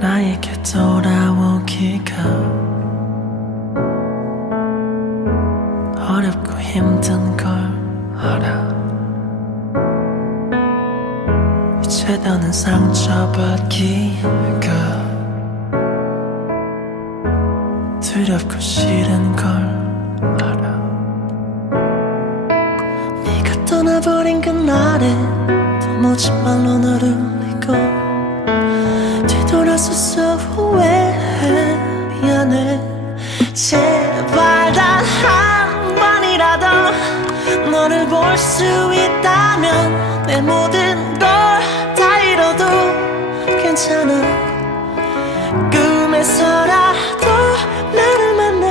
나에게 돌아오기가 어렵고 힘든 걸 알아. 이제 더는 상처받기가 두렵고 싫은 걸 알아. 네가 떠나버린 그날에 도무지 말로 너를 울리고 뒤돌아서서 후회해. 미안해. 제발 단 한 번이라도 너를 볼 수 있다면 내 모든 걸 다 잃어도 괜찮아. 꿈에서라도 나를 만나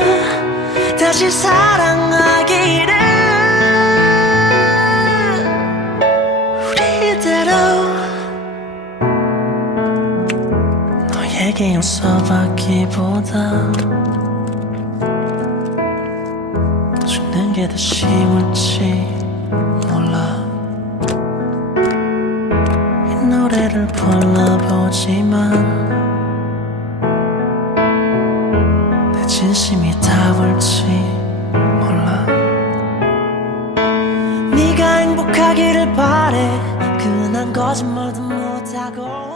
다시 사랑하기를. 우리대로 너에게 용서받기보다 죽는 게 더 쉬울지 몰라. 이 노래를 불러보지만 내 진심이 닿을지 몰라. 네가 행복하기를 바래. 괜한 거짓말도 못하고